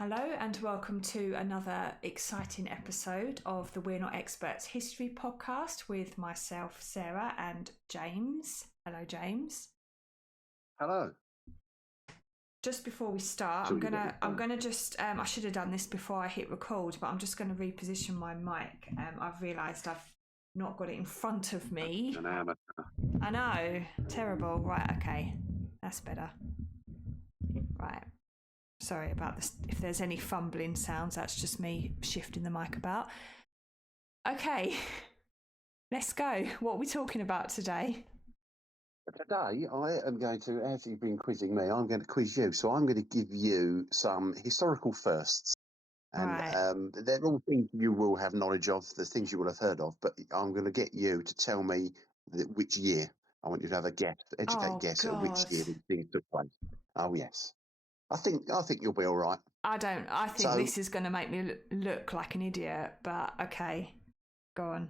Hello and welcome to another exciting episode of the We're Not Experts History podcast with myself, Sarah, and James. Hello, James. Hello. Just before we start, I'm gonna just I should have done this before I hit record, but I'm just gonna reposition my mic. I've realised I've not got it in front of me. I know, terrible. Right, okay, that's better. Right. Sorry about this. If there's any fumbling sounds, that's just me shifting the mic about. Okay, let's go. What are we talking about today? Today, I am going to, as you've been quizzing me, I'm going to quiz you. So I'm going to give you some historical firsts. And Right. they're all things you will have knowledge of, the things you will have heard of. But I'm going to get you to tell me which year. I want you to have a guess, educated guess at which year these things took place. Oh, yes. I think you'll be all right. I think this is going to make me look like an idiot, but okay. Go on.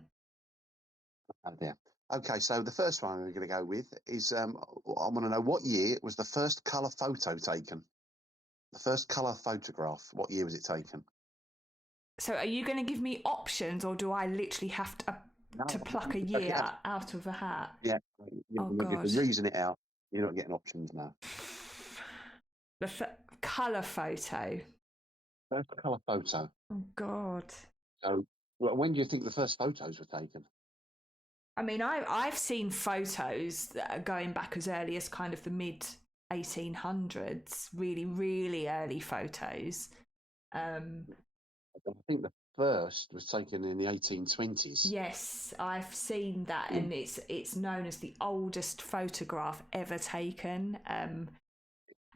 Oh, dear. Okay, so the first one we're going to go with is I want to know what year was the first colour photo taken? The first colour photograph, what year was it taken? So are you going to give me options or do I literally have to pluck a year out of a hat? Yeah. Oh, God. If you reason it out, you're not getting options now. The colour photo. First colour photo. Oh, God. So when do you think the first photos were taken? I mean, I've seen photos that are going back as early as kind of the mid 1800s, really, really early photos. I think the first was taken in the 1820s. Yes, I've seen that, and it's known as the oldest photograph ever taken.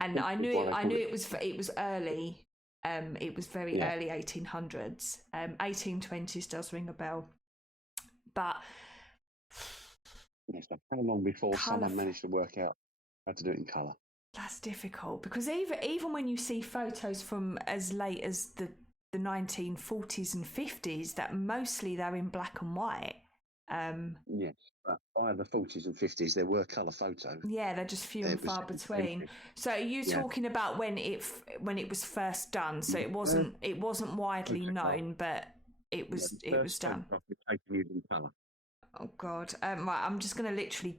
And I knew it was early. It was very early 1800s. 1820s does ring a bell, but. Yes, how long before someone managed to work out how to do it in colour? That's difficult because even when you see photos from as late as the 1940s and 50s, that mostly they're in black and white. Yes, but by the 40s and 50s there were colour photos. Yeah, they're just few and far between. So are you talking about when it was first done? So it wasn't widely known, but it was done. Taken using colour. Oh God! Right, I'm just going to literally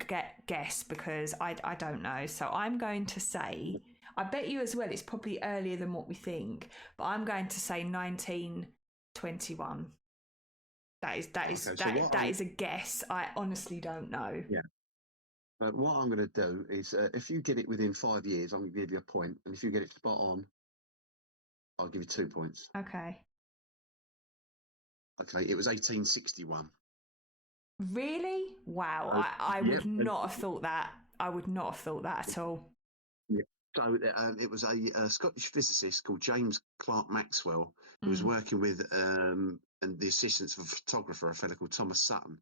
guess because I don't know. So I'm going to say, I bet you as well. It's probably earlier than what we think, but I'm going to say 1921. That is a guess. I honestly don't know. Yeah. But what I'm going to do is, if you get it within 5 years, I'm going to give you a point, and if you get it spot on, I'll give you 2 points. Okay. Okay, it was 1861. Really? Wow. I would not have thought that. I would not have thought that at all. Yeah. So it was a Scottish physicist called James Clerk Maxwell who was working with and the assistance of a photographer, a fellow called Thomas Sutton.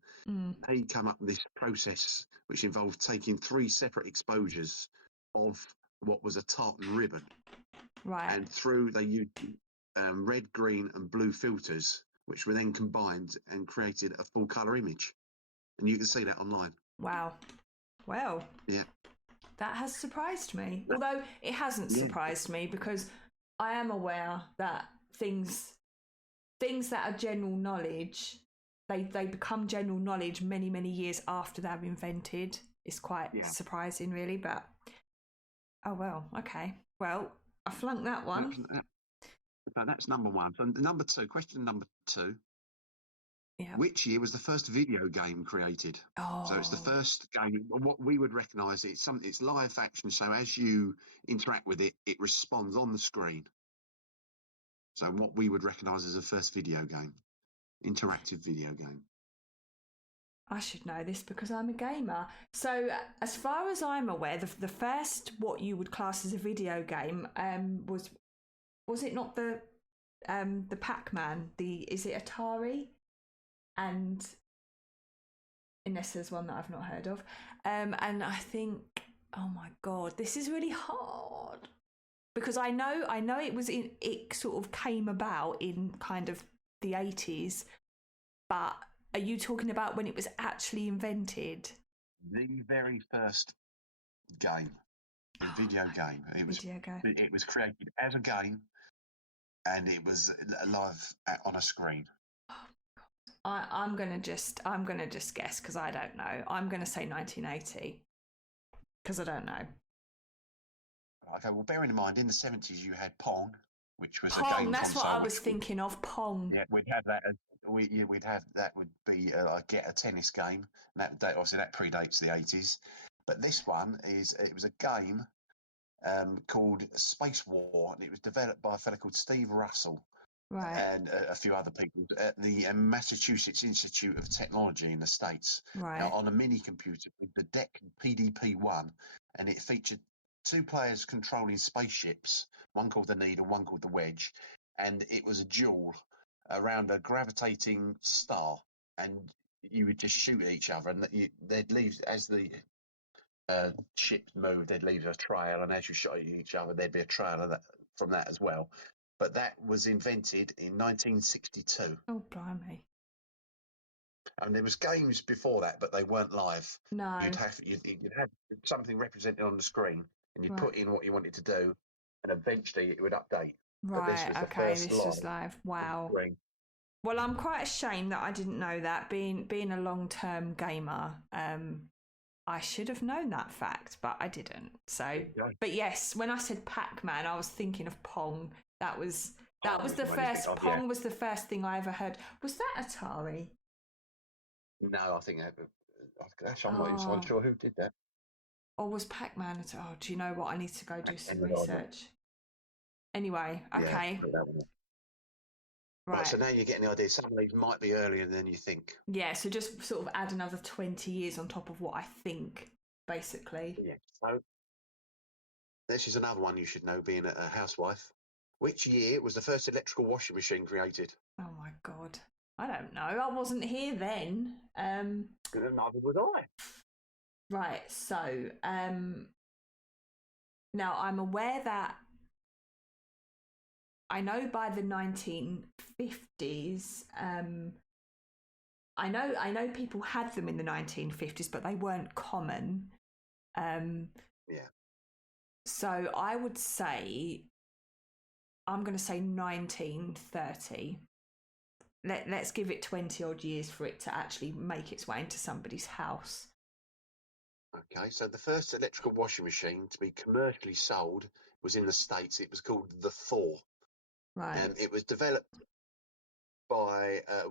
He came up with this process which involved taking 3 separate exposures of what was a tartan ribbon. Right. And they used red, green and blue filters, which were then combined and created a full colour image. And you can see that online. Wow. Well. Yeah. That has surprised me. Although it hasn't surprised me because I am aware that things that are general knowledge, they become general knowledge many, many years after they're invented. It's quite surprising, really. But, oh, well, okay. Well, I flunked that one. That's number one. So question number two. Yeah. Which year was the first video game created? Oh. So it's the first game. What we would recognise it's live action. So as you interact with it, it responds on the screen. So what we would recognise as a first video game, interactive video game. I should know this because I'm a gamer. So as far as I'm aware, the first what you would class as a video game was it not the Pac-Man? Is it Atari? And unless there's one that I've not heard of. And I think, oh my God, this is really hard. Because I know it sort of came about in kind of the 80s, but are you talking about when it was actually invented? The very first game, video game. It was created as a game and it was live on a screen. I'm gonna just guess because I don't know. I'm gonna say 1980 because I don't know. Okay, well, bearing in mind, in the 70s, you had Pong, which was a Pong. game That's what console. I was thinking of. Pong. Yeah, we'd have that. We'd have that would be get a tennis game. And that obviously that predates the 80s. But this one it was a game called Space War, and it was developed by a fellow called Steve Russell Right. and a few other people at the Massachusetts Institute of Technology in the States. Now, Right. on a mini computer with the DEC PDP-1, and it featured two players controlling spaceships, one called the Needle, one called the Wedge, and it was a duel around a gravitating star, and you would just shoot at each other, and they'd leave as the ships moved, they'd leave a trail, and as you shot at each other, there'd be a trail of that, from that as well. But that was invented in 1962. Oh, blimey. And there was games before that, but they weren't live. No. You'd have something represented on the screen, and you'd Right. put in what you wanted to do, and eventually it would update. But this Right. was the Okay. first This was live live. Wow. screen. Well, I'm quite ashamed that I didn't know that. Being a long-term gamer, I should have known that fact, but I didn't. So, but yes, when I said Pac-Man, I was thinking of Pong. That was the first. Pong was the first thing I ever heard. Was that Atari? No, I think actually I'm not even sure who did that. Or was Pac-Man at all? Do you know what? I need to go do some Pac-Man, research. Anyway, okay. Yeah, right, so now you're getting the idea. Some of these might be earlier than you think. Yeah, so just sort of add another 20 years on top of what I think, basically. Yeah. So this is another one you should know, being a housewife. Which year was the first electrical washing machine created? Oh my God. I don't know. I wasn't here then. Neither was I. Right, so now I'm aware that I know by the 1950s, I know people had them in the 1950s, but they weren't common. Yeah. So I would say, I'm going to say 1930. Let's give it 20 odd years for it to actually make its way into somebody's house. Okay, so the first electrical washing machine to be commercially sold was in the States. It was called the Thor. Right. And it was developed by a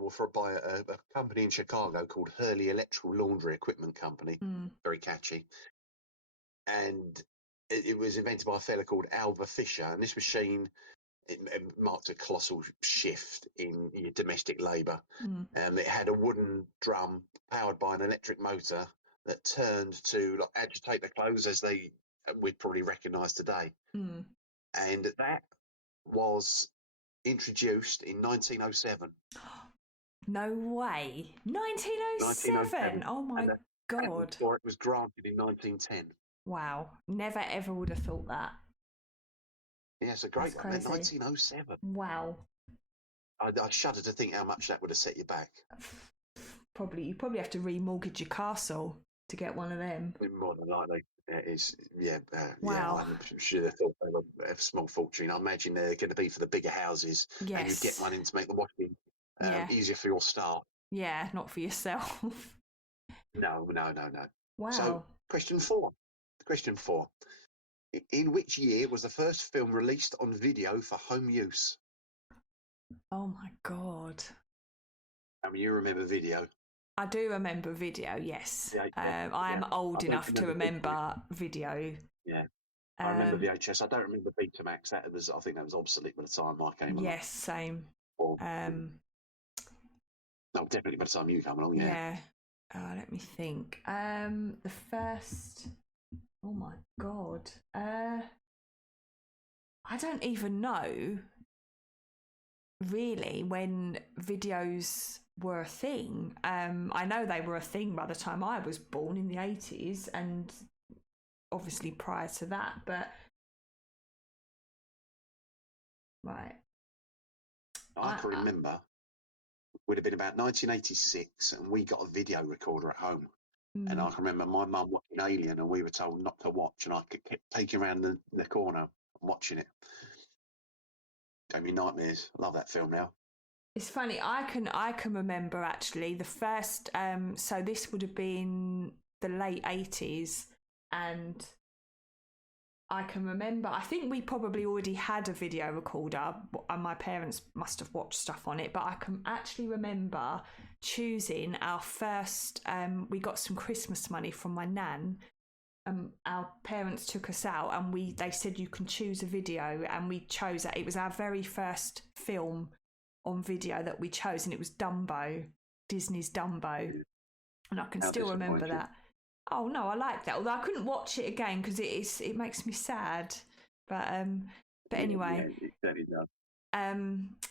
company in Chicago called Hurley Electrical Laundry Equipment Company. Very catchy. And it was invented by a fella called Alva Fisher. And this machine, it marked a colossal shift in your domestic labour. It had a wooden drum powered by an electric motor that turned to agitate the clothes as we'd probably recognise today. And that was introduced in 1907. No way. 1907. Oh my God. Or it was granted in 1910. Wow. Never ever would have thought that. Yeah, it's a great one. 1907. Wow. I shudder to think how much that would have set you back. You probably have to remortgage your castle to get one of them. More than likely. Wow. I'm sure they thought they were a small fortune. I imagine they're going to be for the bigger houses. Yes. And you get one in to make the washing easier for your staff. Yeah, not for yourself. No. Wow. So, question four. In which year was the first film released on video for home use? Oh my God. I mean, you remember video. I do remember video, yes. I am old enough to remember video. Yeah. I remember VHS. I don't remember Betamax. I think that was obsolete by the time I came along. Yes, same. No, definitely by the time you came along, yeah. Let me think. The first... Oh my God. I don't even know, really, when videos were a thing. I know they were a thing by the time I was born in the 80s, and obviously prior to that, but... Right. I can remember it would have been about 1986, and we got a video recorder at home. And I can remember my mum watching Alien, and we were told not to watch, and I kept taking around the corner and watching it. Gave me nightmares. I love that film now. It's funny. I can remember actually the first. So this would have been the late 80s, and I can remember. I think we probably already had a video recorder, and my parents must have watched stuff on it. But I can actually remember choosing our first. We got some Christmas money from my nan. Our parents took us out, and they said you can choose a video, and we chose it. It was our very first film on video that we chose, and it was Dumbo, Disney's Dumbo, and I can still remember that. Oh no, I like that. Although I couldn't watch it again because it makes me sad. But anyway, yeah, it certainly does.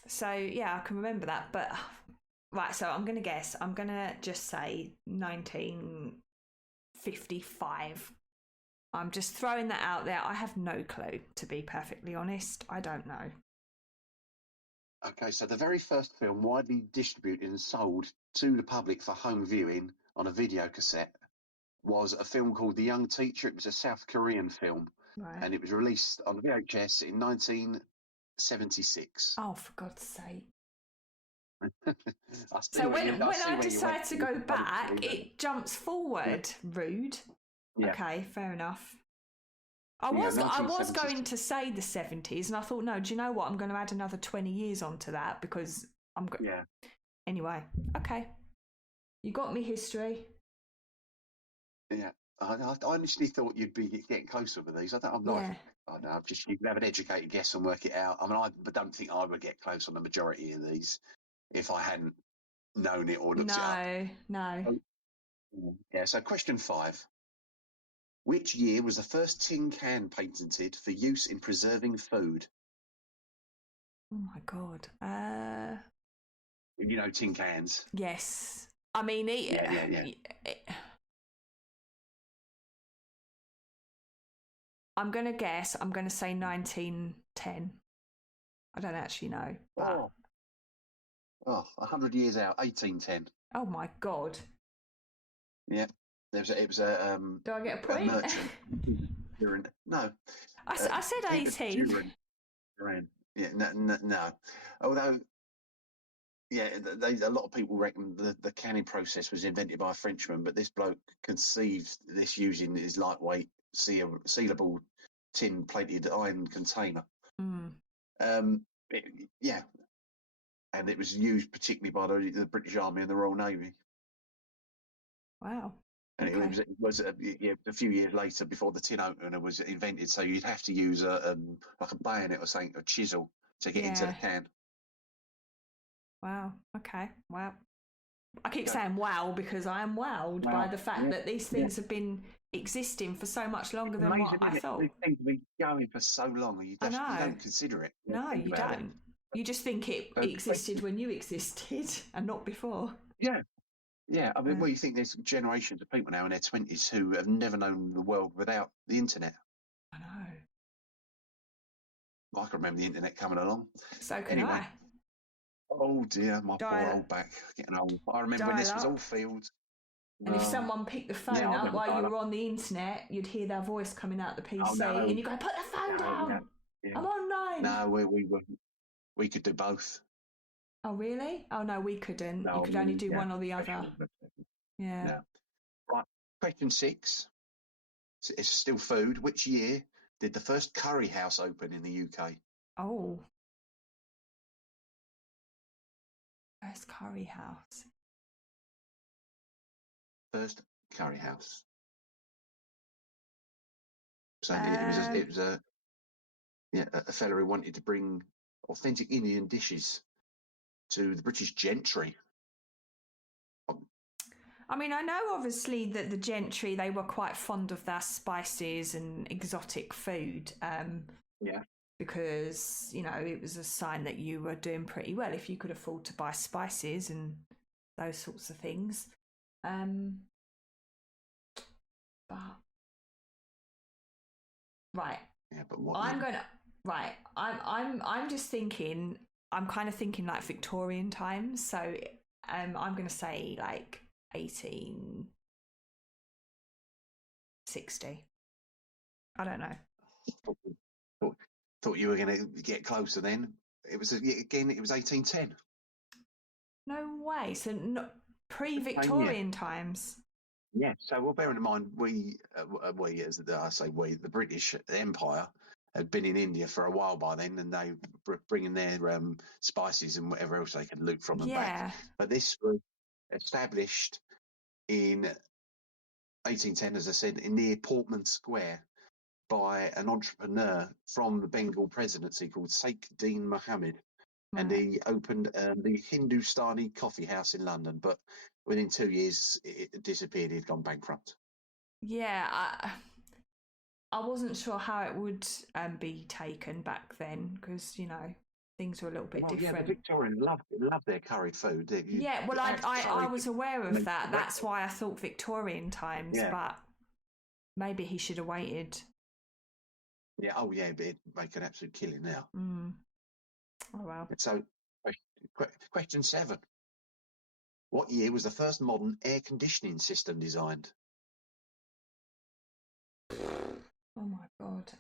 So yeah, I can remember that. But right, so I'm gonna guess. I'm gonna just say 1955. I'm just throwing that out there. I have no clue, to be perfectly honest. I don't know. Okay, so the very first film widely distributed and sold to the public for home viewing on a video cassette was a film called The Young Teacher. It was a South Korean film, Right. and it was released on VHS in 1976. Oh, for God's sake. So when I decide to go back, it jumps forward. Yeah. Rude. Yeah. Okay, fair enough. I was going to say the 70s, and I thought, no, do you know what? I'm going to add another 20 years onto that because yeah. Anyway, okay. You got me history. Yeah, I honestly thought you'd be getting closer with these. I don't know. You can have an educated guess and work it out. I mean, I don't think I would get close on the majority of these if I hadn't known it or looked it up. No. Yeah. So, question 5. Which year was the first tin can patented for use in preserving food? Oh my God. You know tin cans. Yes. I mean, I'm going to guess. I'm going to say 1910. I don't actually know. But... 100 years out, 1810. Oh my God. Yeah. It was a. Do I get a point? Merchant. No. I said 18. Yeah, no. Although, yeah, a lot of people reckon the canning process was invented by a Frenchman, but this bloke conceived this using his lightweight, sealable tin plated iron container. Yeah, and it was used particularly by the British Army and the Royal Navy. Wow. And it was a few years later before the tin opener was invented, so you'd have to use like a bayonet or something, a chisel to get into the can. Wow. Okay. Wow. I keep saying wow because I am wowed by the fact that these things have been existing for so much longer than what I thought. They seem to be going for so long, and you don't consider it. No, you don't. You just think it existed when you existed and not before. Yeah. Yeah, I mean, you think there's generations of people now in their 20s who have never known the world without the internet. I know. I can remember the internet coming along. So can I. Oh dear, my poor old back, getting old. I remember when this was all fields. And if someone picked the phone up while you were on the internet, you'd hear their voice coming out the PC, and you go, "Put the phone down! I'm online." No, we could do both. Oh really? Oh no, we couldn't. You could only do one or the other. Yeah. Right. Question 6. It's still food. Which year did the first curry house open in the UK? Oh. First curry house. First curry house. So it was a fella who wanted to bring authentic Indian dishes to the British gentry. I mean, I know obviously that the gentry, they were quite fond of their spices and exotic food. Because, it was a sign that you were doing pretty well if you could afford to buy spices and those sorts of things. But right. Yeah, but what? I'm just thinking. I'm kind of thinking like Victorian times. So I'm going to say like 1860. I don't know. Thought you were going to get closer then. It was again. It was 1810. No way. So Same year. pre-Victorian times. Yeah. So, well, bearing in mind, as I say, the British Empire had been in India for a while by then, and they were bringing their spices and whatever else they could loot from them back. Yeah. But this was established in 1810, as I said, near Portman Square by an entrepreneur from the Bengal presidency called Sheikh Dean Mohammed. And Right. he opened the Hindustani Coffee House in London. But within 2 years, it disappeared. He'd gone bankrupt. Yeah. I wasn't sure how it would be taken back then because, things were a little bit Well, yeah, the different. Victorians loved their curried food. Yeah, well, I was aware of that. That's why I thought Victorian times, Yeah. but maybe he should have waited. Yeah, oh yeah, but it'd make an absolute killing now. Mm. Oh, well. So, question 7. What year was the first modern air conditioning system designed? Oh, my God.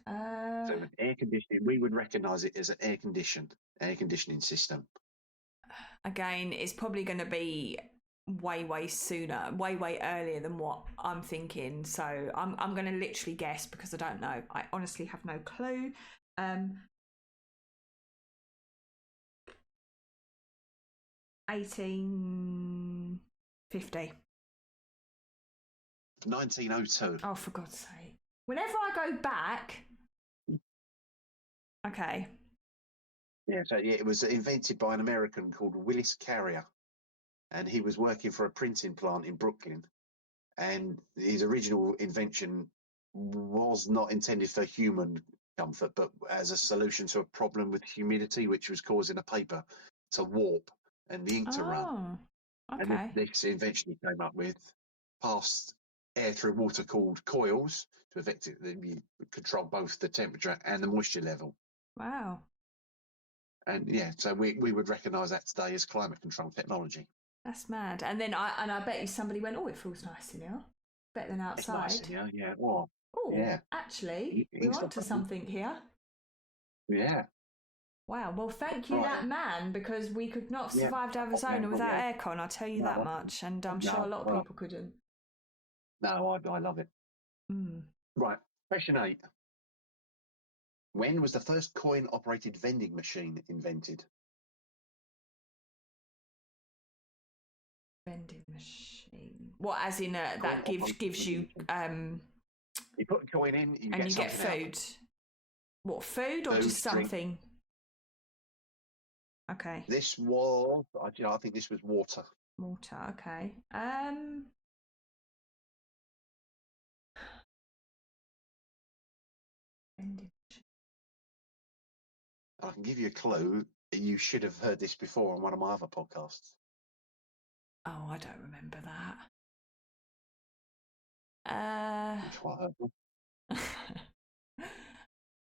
So, an air conditioning, we would recognise it as an air conditioning system. Again, it's probably going to be way sooner, way earlier than what I'm thinking. So I'm going to literally guess because I don't know. I honestly have no clue. 1850. 1902. Oh, for God's sake! Whenever I go back, okay. Yeah, so it was invented by an American called Willis Carrier, and he was working for a printing plant in Brooklyn. And his original invention was not intended for human comfort, but as a solution to a problem with humidity, which was causing a paper to warp and the ink to run. Oh, And okay. this invention he came up with passed air through water called coils to effectively control both the temperature and the moisture level. Wow. And yeah, so we would recognise that today as climate control technology. That's mad. And then I bet you somebody went, oh, it feels nice in here. Better than outside. It's nice in here, yeah. Well, oh, yeah. Actually, we're onto something here. Yeah. Wow. Well, thank you, that man, because we could not have survived Arizona without aircon. I'll tell you that much, and I'm sure a lot of people couldn't. No, I love it. Mm. Right. Question 8. When was the first coin-operated vending machine invented? Vending machine. What, as in that gives you you put a coin in, and you get food. Out. What, food or just something? Drink. Okay. This was, I think this was water. Water. Okay. Vending machine. I can give you a clue. You should have heard this before on one of my other podcasts. Oh, I don't remember that.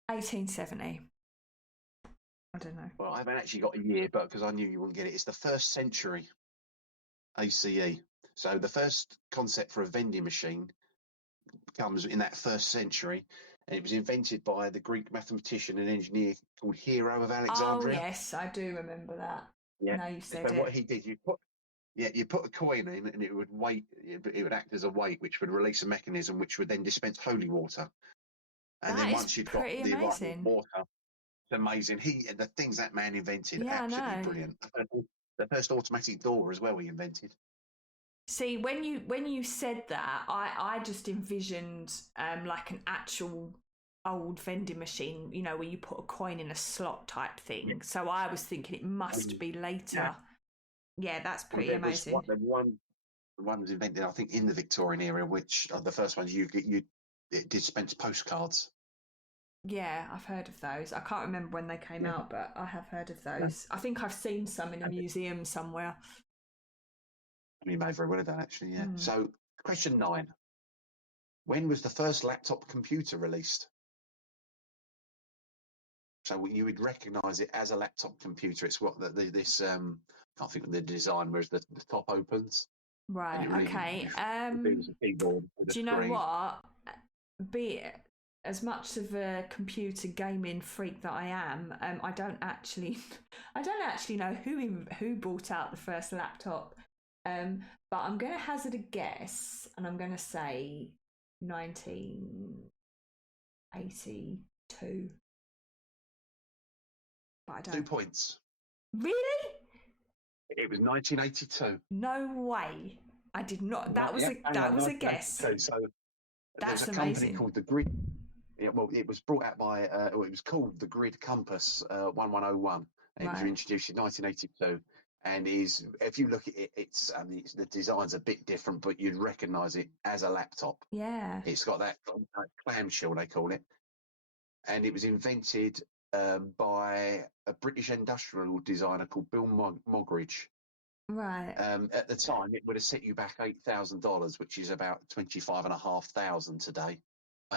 1870. I don't know. Well, I haven't actually got a year, but because I knew you wouldn't get it, it's the 1st century ACE. So the first concept for a vending machine comes in that 1st century, and it was invented by the Greek mathematician and engineer called Hero of Alexandria. Oh, yes, I do remember that. Yeah. Now you said so what he did, you put a coin in, and it would it would act as a weight, which would release a mechanism which would then dispense holy water. And then once you'd got the right water, it's amazing. The things that man invented, absolutely brilliant. The first automatic door as well he invented. See, when you said that, I just envisioned like an actual old vending machine, where you put a coin in a slot type thing. Yeah. So I was thinking it must be later. Yeah, that's pretty amazing. The one was invented, I think, in the Victorian era, which are the first ones it dispensed postcards. Yeah, I've heard of those. I can't remember when they came out, but I have heard of those. Yeah. I think I've seen some in a museum somewhere. You may very well have done, actually, yeah. So, question 9. When was the first laptop computer released? So you would recognise it as a laptop computer. It's what this I can't think of the design, whereas the top opens. Right. Okay. There's a keyboard with a do you screen. know what? as much of a computer gaming freak that I am, I don't actually know who brought out the first laptop. But I'm going to hazard a guess, and I'm going to say 1982. But I don't. 2 points. Really? It was 1982. No way. I did not. That was a guess. So That's there's a amazing. company called the Grid. Yeah, well, it was brought out by. It was called the Grid Compass 1101. It was introduced in 1982, and if you look at it, the design's a bit different, but you'd recognise it as a laptop. Yeah. It's got that clamshell, they call it, and it was invented by a British industrial designer called Bill Moggridge. Right. At the time, it would have set you back $8,000, which is about $25,500 today.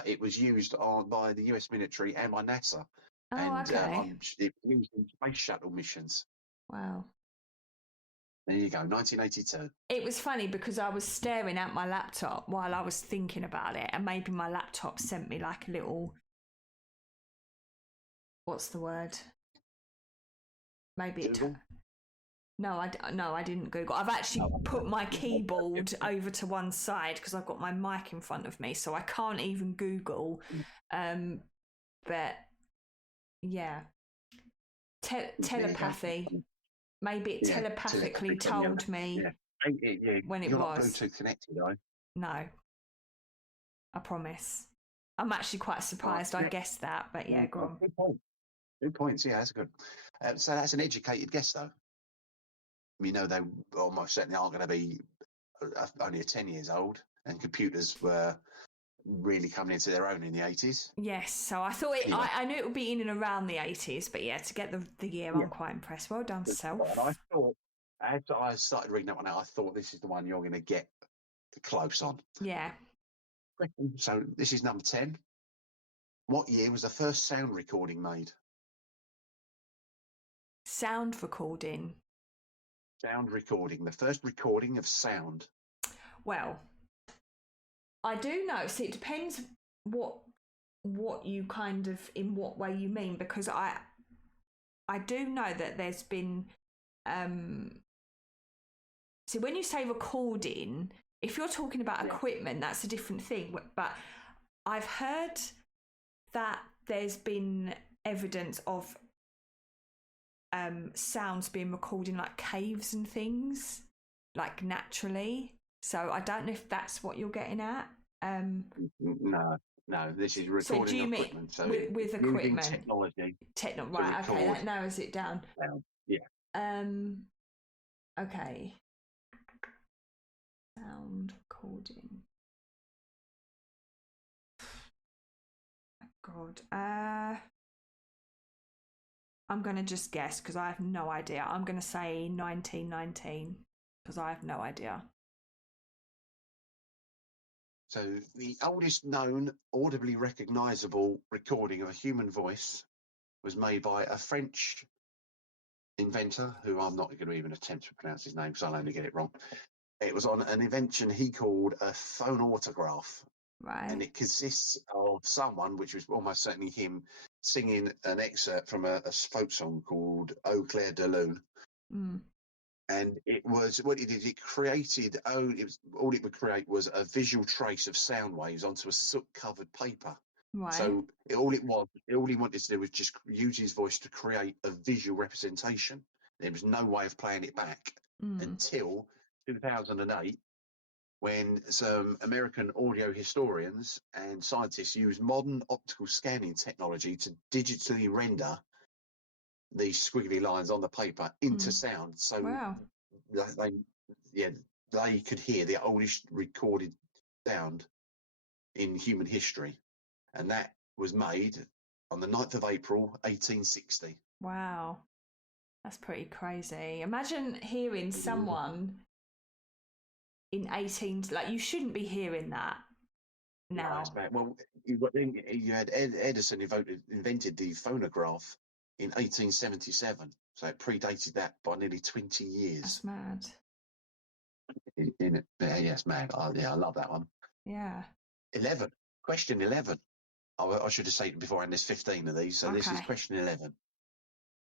It was used by the US military and by NASA. Oh, and okay. it was used in space shuttle missions. Wow. There you go, 1982. It was funny because I was staring at my laptop while I was thinking about it, and maybe my laptop sent me like a little. What's the word? Maybe it. No, I didn't Google. I've actually put my keyboard over to one side because I've got my mic in front of me, so I can't even Google. But yeah, telepathy. Maybe it telepathically told me when it was. You're not Bluetooth connected, are you? No, I promise. I'm actually quite surprised I guessed that, but yeah, go on. Good points. Yeah, that's good. So that's an educated guess, though. We know they almost certainly aren't going to be only 10 years old, and computers were really coming into their own in the 80s. Yes, so I thought I knew it would be in and around the 80s, but yeah, to get the year, I'm quite impressed. Well done, Self. And I thought, after I started reading that one out, I thought this is the one you're going to get close on. Yeah. So this is number 10. What year was the first sound recording made? Sound recording. Sound recording. The first recording of sound. Well, I do know. See, it depends what you kind of, in what way you mean, because I do know that there's been. See, when you say recording, if you're talking about equipment, that's a different thing. But I've heard that there's been evidence of sounds being recorded in like caves and things, like naturally. So I don't know if that's what you're getting at. No, this is recording so do you equipment. So with equipment, technology. Right, okay, that narrows it down. Yeah. Okay. Sound recording. God. I'm going to just guess because I have no idea. I'm going to say 1919 because I have no idea. So the oldest known audibly recognisable recording of a human voice was made by a French inventor who I'm not going to even attempt to pronounce his name because I'll only get it wrong. It was on an invention he called a phonautograph. Right. And it consists of someone, which was almost certainly him, singing an excerpt from a folk song called Eau Claire de Lune. And it was what it did. It created. All it would create was a visual trace of sound waves onto a soot-covered paper. Right. So all he wanted to do was just use his voice to create a visual representation. There was no way of playing it back until 2008. When some American audio historians and scientists used modern optical scanning technology to digitally render these squiggly lines on the paper into sound. So they could hear the oldest recorded sound in human history. And that was made on the 9th of April, 1860. Wow. That's pretty crazy. Imagine hearing someone in 18, like you shouldn't be hearing that now. Well, you had Edison invented the phonograph in 1877, so it predated that by nearly 20 years. That's mad. It's mad. I love that one. Yeah. Question 11. I should have said beforehand, there's 15 of these. So this is Okay. question 11.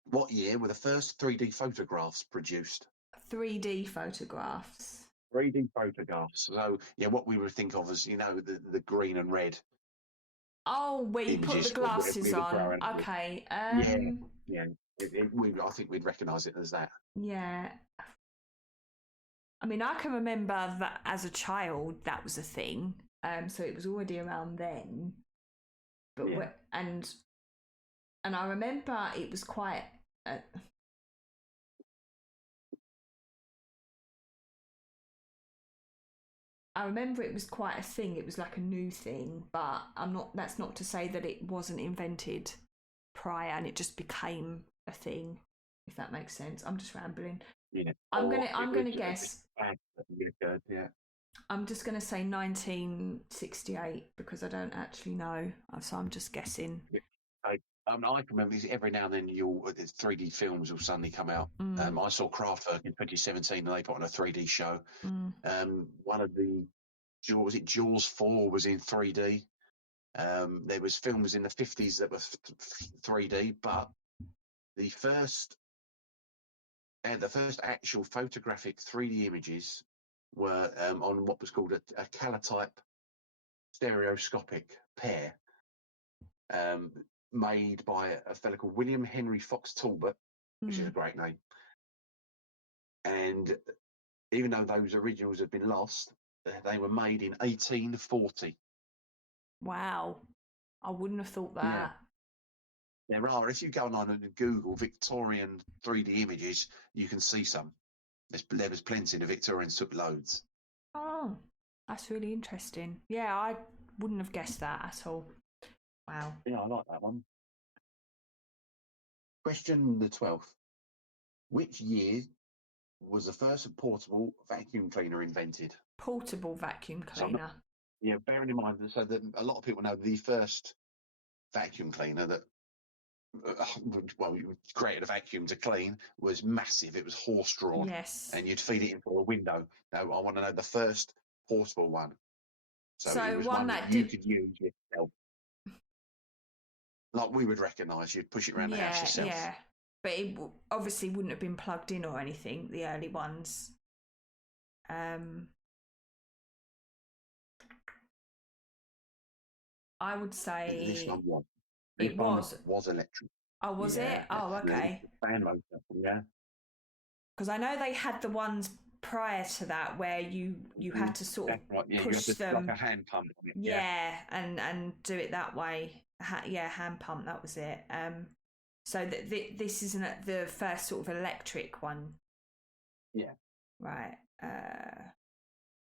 What year were the first 3D photographs produced? 3D photographs. 3D photographs. So, yeah, what we would think of as, the green and red Oh, where you put the images glasses we were on. growing up with. Okay. Yeah, yeah. I think we'd recognise it as that. Yeah. I mean, I can remember that as a child that was a thing. So it was already around then. But Yeah. and I remember it was quite. I remember it was quite a thing. It was like a new thing, but I'm not. That's not to say that it wasn't invented prior and it just became a thing. If that makes sense. I'm just rambling. Yeah. I'm gonna guess. Yeah. I'm just gonna say 1968 because I don't actually know, so I'm just guessing. I can remember every now and then 3D films will suddenly come out. I saw Kraftwerk in 2017 and they put on a 3D show. One of the was it Jaws 4 was in 3D. There was films in the 50s that were 3D, but the first actual photographic 3D images were on what was called a calotype stereoscopic pair, made by a fellow called William Henry Fox Talbot, which is a great name. And even though those originals have been lost, they were made in 1840. Wow, I wouldn't have thought that. Yeah. There are, if you go on and Google Victorian 3D images, you can see some. There was plenty. The Victorians took loads. Oh, that's really interesting. Yeah, I wouldn't have guessed that at all. Wow. Yeah, I like that one. Question the 12th. Which year was the first portable vacuum cleaner invented? Portable vacuum cleaner. Yeah, bearing in mind that a lot of people know the first vacuum cleaner that created a vacuum to clean was massive. It was horse-drawn. Yes. And you'd feed it into a window. Now, I want to know the first portable one. So it was one that you could use yourself. Like we would recognise, you'd push it around the house yourself. Yeah. But it obviously wouldn't have been plugged in or anything, the early ones. I would say this one was. It was electric. Oh, was it? Oh, okay. Fan motor, yeah. Because I know they had the ones prior to that where you had to sort of push them, like a hand pump. Yeah, and do it that way. Hand pump. That was it. So this isn't the first sort of electric one. Yeah. Right.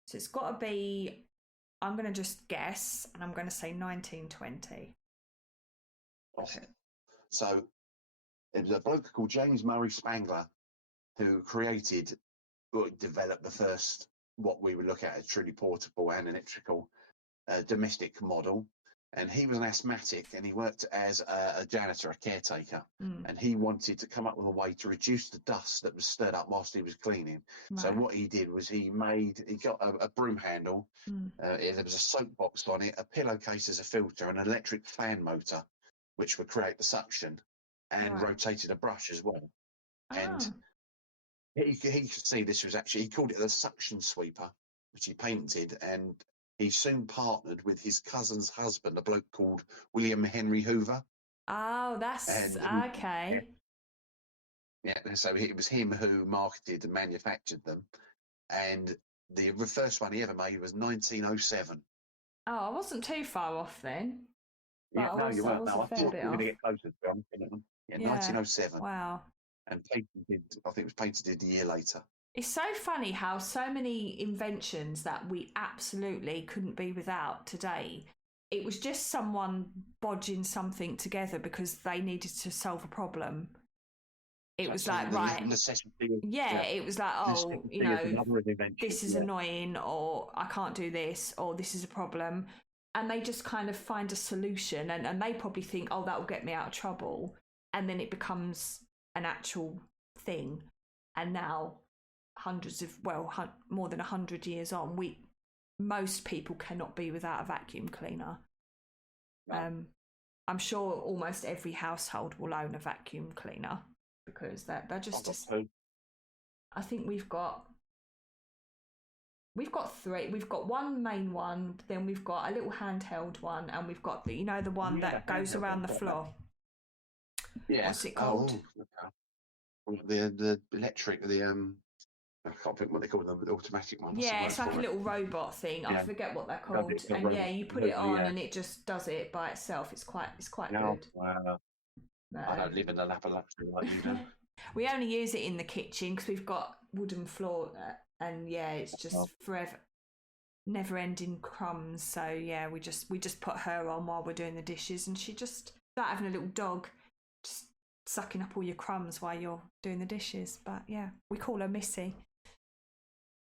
So it's got to be. I'm going to just guess, and I'm going to say 1920. Okay. So it was a bloke called James Murray Spangler who developed the first, what we would look at as truly portable and electrical domestic model. And he was an asthmatic and he worked as a janitor, a caretaker. And he wanted to come up with a way to reduce the dust that was stirred up whilst he was cleaning. Right. So what he did was he got a broom handle. There was a soapbox on it, a pillowcase as a filter, and an electric fan motor, which would create the suction, and rotated a brush as well. And he could see this was actually, he called it the suction sweeper, which he patented, and he soon partnered with his cousin's husband, a bloke called William Henry Hoover. Oh, that's okay. Yeah, so it was him who marketed and manufactured them. And the first one he ever made was 1907. Oh, I wasn't too far off then. Yeah, no, you weren't. No, I thought we were going to get closer to them. Yeah, 1907. Wow. And patented, I think it was patented a year later. It's so funny how so many inventions that we absolutely couldn't be without today, it was just someone bodging something together because they needed to solve a problem. It was like, right. It was like, oh, this is annoying, or I can't do this, or this is a problem. And they just kind of find a solution, and they probably think, oh, that will get me out of trouble. And then it becomes an actual thing. And now, more than 100 years on, most people cannot be without a vacuum cleaner. I'm sure almost every household will own a vacuum cleaner because they're just. I think we've got three. We've got one main one, then we've got a little handheld one, and we've got the one that goes around the floor. Yeah. What's it called? The electric, I can't think what they call them, the automatic one. Yeah, it's like a little robot thing. I forget what they're called. And yeah, you put it on and it just does it by itself. It's quite good. I don't live in the lap of luxury like you do. We only use it in the kitchen because we've got wooden floor, and yeah, it's just forever, never-ending crumbs. So yeah, we just put her on while we're doing the dishes, and she just like having a little dog, just sucking up all your crumbs while you're doing the dishes. But yeah, we call her Missy.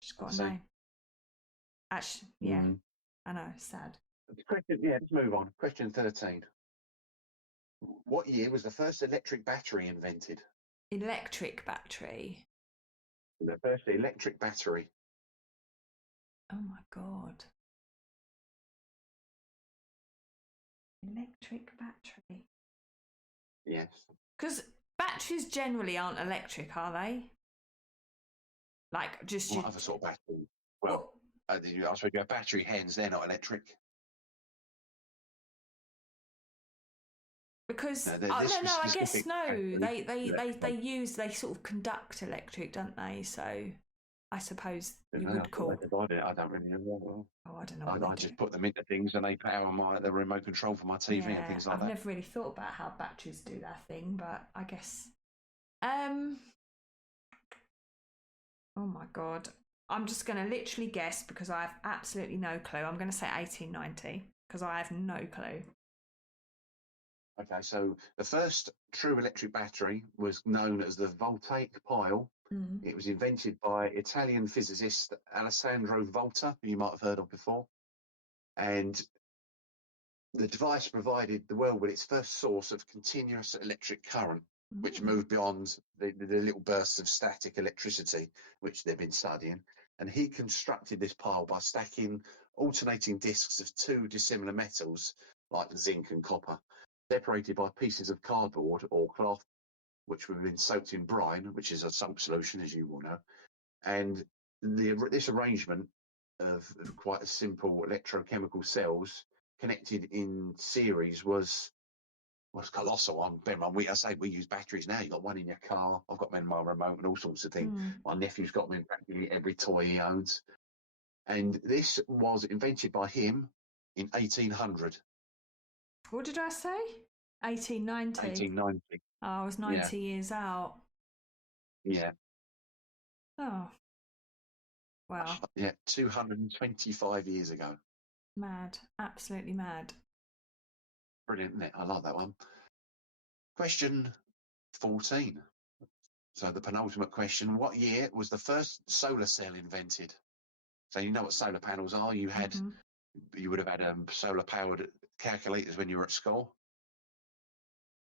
She's got a name. Actually, yeah, I know, sad. Let's move on. Question 13. What year was the first electric battery invented? Electric battery? The first electric battery. Oh my God. Electric battery? Yes. Because batteries generally aren't electric, are they? Like just what other sort of battery? Well, I suppose you have battery heads, they're not electric. Because I guess no. They sort of conduct electric, don't they? So I suppose you would call. I don't really know. Oh, I don't know. I just put them into things and they power the remote control for my TV and things like that. I've never really thought about how batteries do their thing, but I guess. Oh my God. I'm just going to literally guess because I have absolutely no clue. I'm going to say 1890 because I have no clue. Okay, so the first true electric battery was known as the voltaic pile. It was invented by Italian physicist Alessandro Volta, who you might have heard of before. And the device provided the world with its first source of continuous electric current, which moved beyond the little bursts of static electricity, which they've been studying. And he constructed this pile by stacking alternating discs of two dissimilar metals, like zinc and copper, separated by pieces of cardboard or cloth, which would have been soaked in brine, which is a salt solution, as you will know. And this arrangement of quite a simple electrochemical cells connected in series was colossal. I say we use batteries now. You've got one in your car. I've got them in my remote and all sorts of things. My nephew's got them in practically every toy he owns. And this was invented by him in 1800. What did I say? 1890. 1890. Oh, I was 90 years out. Yeah. Oh. Wow. Yeah, 225 years ago. Mad. Absolutely mad. Brilliant, isn't it? I like that one. Question 14. So the penultimate question, what year was the first solar cell invented? So you know what solar panels are. You would have had solar powered calculators when you were at school.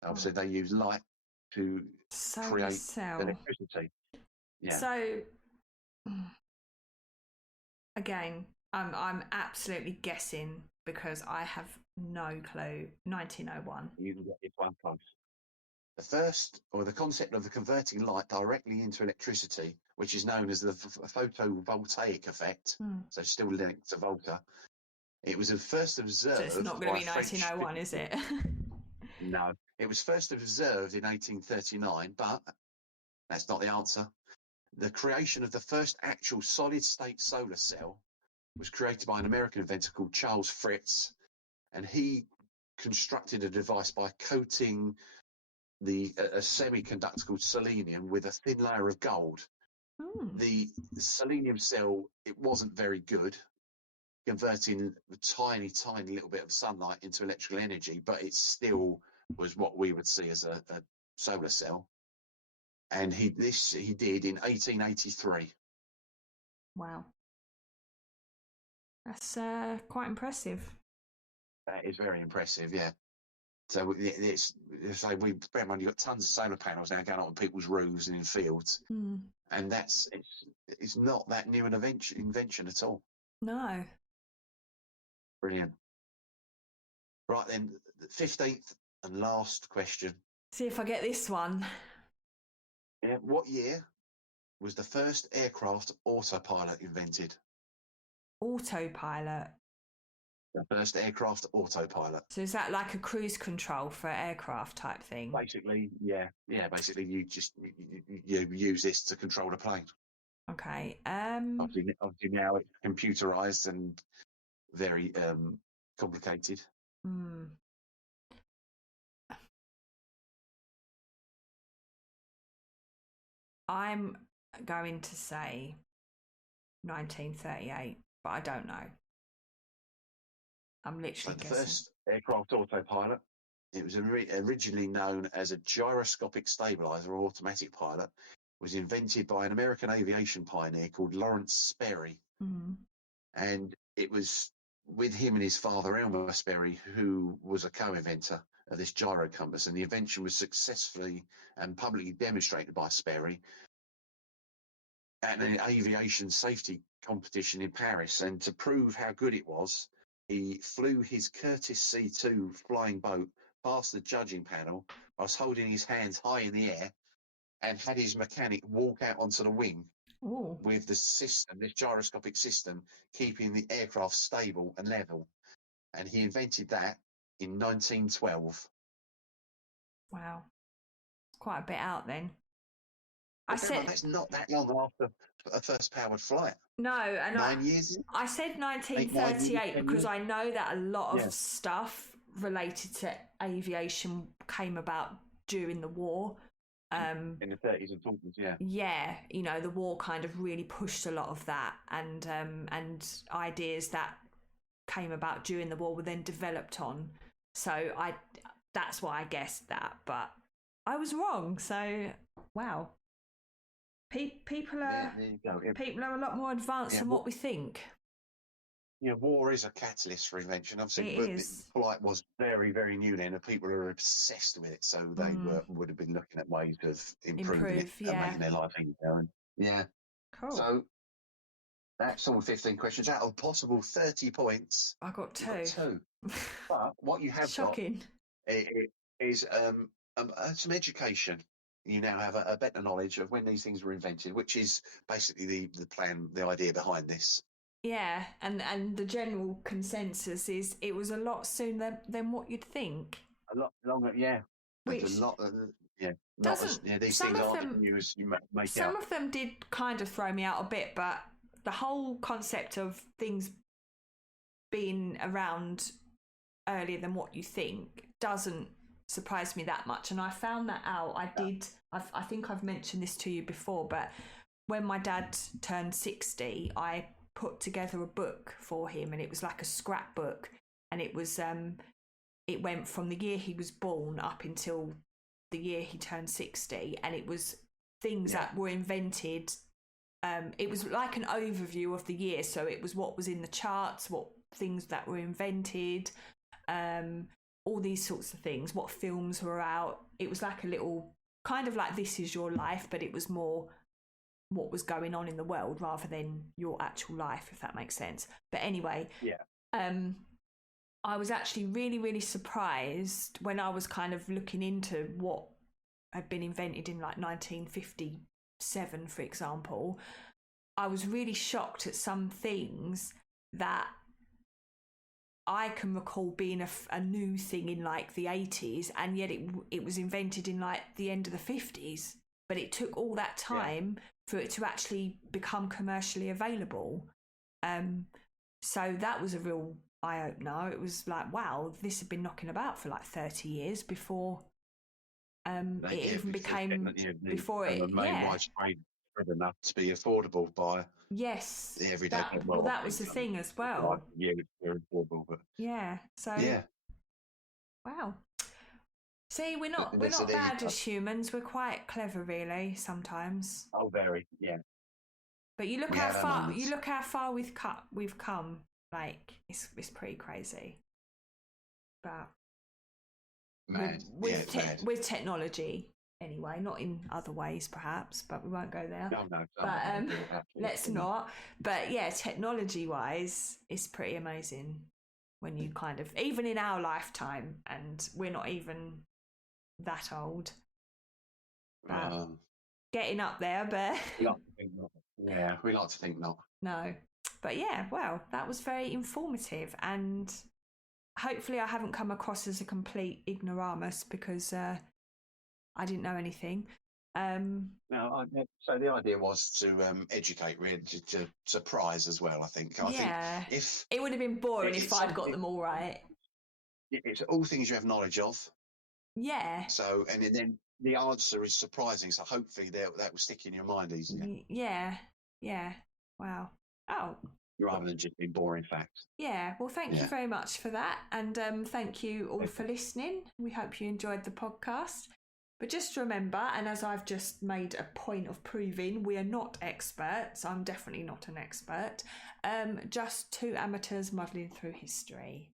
Obviously they use light to create electricity. Yeah. So again, I'm absolutely guessing because I have no clue. 1901. You can get this one close. The concept of the converting light directly into electricity, which is known as the photovoltaic effect, so still linked to Volta. It was first observed. So it's not going to be 1901, is it? No, it was first observed in 1839, but that's not the answer. The creation of the first actual solid-state solar cell was created by an American inventor called Charles Fritz, and he constructed a device by coating a semiconductor called selenium with a thin layer of gold. The selenium cell, it wasn't very good, converting a tiny little bit of sunlight into electrical energy, but it still was what we would see as a solar cell. And he did in 1883. Wow. That's quite impressive. That is very impressive, yeah. So it's like you've got tons of solar panels now going on people's roofs and in fields, and it's not that new an invention at all. No. Brilliant. Right then, 15th and last question. See if I get this one. Yeah. What year was the first aircraft autopilot invented? Autopilot. The first aircraft autopilot. So is that like a cruise control for aircraft type thing? Basically, yeah. Basically, you use this to control the plane. Okay. Obviously now it's computerized and very complicated. I'm going to say 1938, but I don't know. I'm literally the guessing. First aircraft autopilot. It was originally known as a gyroscopic stabilizer or automatic pilot. Was invented by an American aviation pioneer called Lawrence Sperry, and it was with him and his father Elmer Sperry, who was a co-inventor of this gyro compass, and the invention was successfully and publicly demonstrated by Sperry at an aviation safety competition in Paris. And to prove how good it was, he flew his Curtiss C2 flying boat past the judging panel whilst holding his hands high in the air, and had his mechanic walk out onto the wing with the system, this gyroscopic system, keeping the aircraft stable and level. And he invented that in 1912. Wow. It's quite a bit out then. That's not that long after a first powered flight. No, and 9 years. I said 1938 because I know that a lot of stuff related to aviation came about during the war. In the 30s and 40s, yeah. Yeah, the war kind of really pushed a lot of that, and ideas that came about during the war were then developed on. So that's why I guessed that, but I was wrong. So wow. People are a lot more advanced than what we think. Yeah, war is a catalyst for invention. Obviously, flight was very, very new then, and people are obsessed with it. So they would have been looking at ways of improving it and making their life easier. Yeah. Cool. So that's all 15 questions out of possible 30 points. I got two. But what you have Shocking. got is some education. You now have a better knowledge of when these things were invented, which is basically the plan, the idea behind this. Yeah, and the general consensus is it was a lot sooner than what you'd think. A lot longer, yeah. Which a lot, yeah. These things aren't new as you make out. Some of them did kind of throw me out a bit, but the whole concept of things being around earlier than what you think doesn't surprise me that much. And I found that out. I think I've mentioned this to you before, but when my dad turned 60, I put together a book for him, and it was like a scrapbook, and it was it went from the year he was born up until the year he turned 60, and it was things that were invented. It was like an overview of the year, so it was what was in the charts, what things that were invented, all these sorts of things, what films were out. It was like a little kind of like This Is Your Life, but it was more what was going on in the world rather than your actual life, if that makes sense. But anyway, I was actually really, really surprised when I was kind of looking into what had been invented in like 1957, for example. I was really shocked at some things that I can recall being a new thing in like the 80s, and yet it was invented in like the end of the 50s. But it took all that time for it to actually become commercially available. So that was a real eye-opener. It was like, wow, this had been knocking about for like 30 years before it even became... widespread enough to be affordable by the everyday people. Well, that was the thing as well. Yeah, they're affordable, but... Yeah, so... Yeah. Wow. See, we're not bad as humans. We're quite clever, really, sometimes. Oh, very, yeah. But you look how far we've come. Like it's pretty crazy. But with technology, anyway, not in other ways, perhaps. But we won't go there. No. But let's not. But yeah, technology-wise, it's pretty amazing. when you kind of, even in our lifetime, and we're not even that old. But getting up there, but we like to think not. Yeah, we like to think not. No. But yeah, well, that was very informative, and hopefully I haven't come across as a complete ignoramus because I didn't know anything. No, so the idea was to educate, really, to surprise as well. I think. I think if it would have been boring if I'd got them all right. It's all things you have knowledge of. Yeah. So, and then the answer is surprising. So hopefully that will stick in your mind easier. Yeah. Yeah. Wow. Oh. Rather than just being boring facts. Yeah. Well, thank you very much for that. And thank you all for listening. We hope you enjoyed the podcast. But just remember, and as I've just made a point of proving, we are not experts. I'm definitely not an expert. Just two amateurs muddling through history.